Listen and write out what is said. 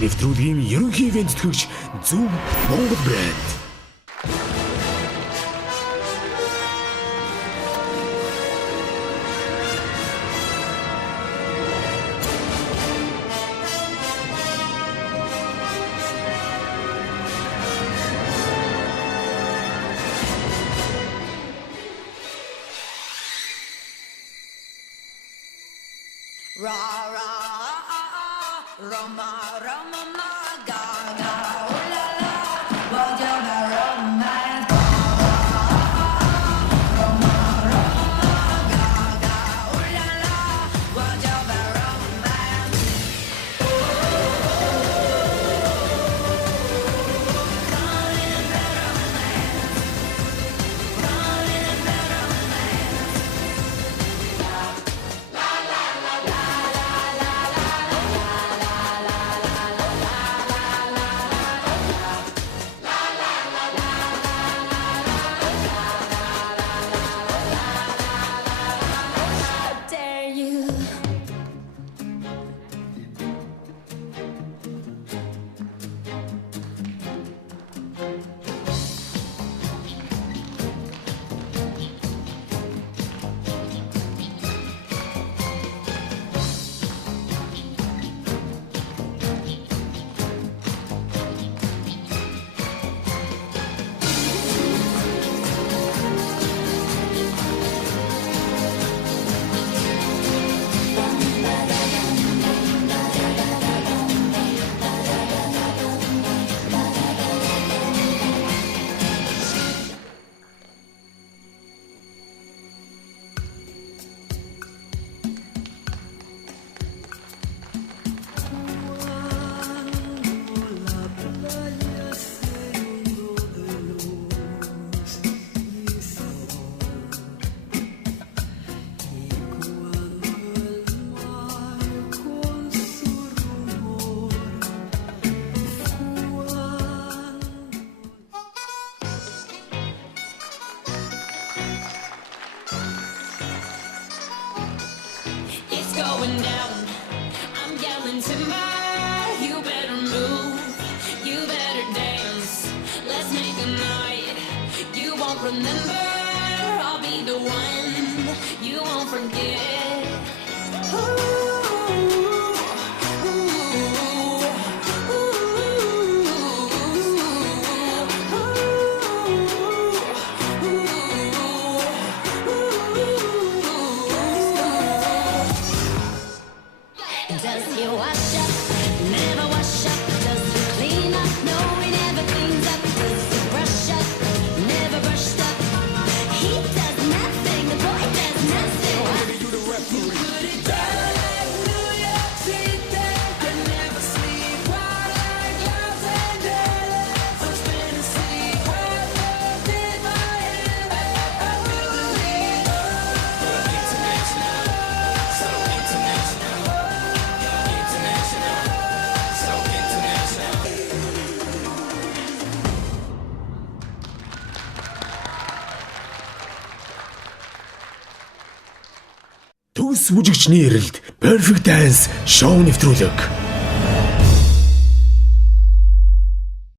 нэвтрүүлгийн ерөнхий ивент төгж Зөв Монгол брэнд. Going down, I'm yelling timber. You better move, you better dance. Let's make a night you won't remember. I'll be the one you won't forget. Ooh, ooh, ooh, Does he wash up? Never wash up. Does he clean up? No, he never cleans up. Does he brush up? Never brushed up. He does nothing. The boy does nothing. You put it down like New York City. Can never sleep. White like clouds and dead. I'm spinning sleep. Hard love in my hand. I feel the heat. International. So international. Төгс бүжигчний эрэлд Perfect Dance шоу нэвтрүүлэг.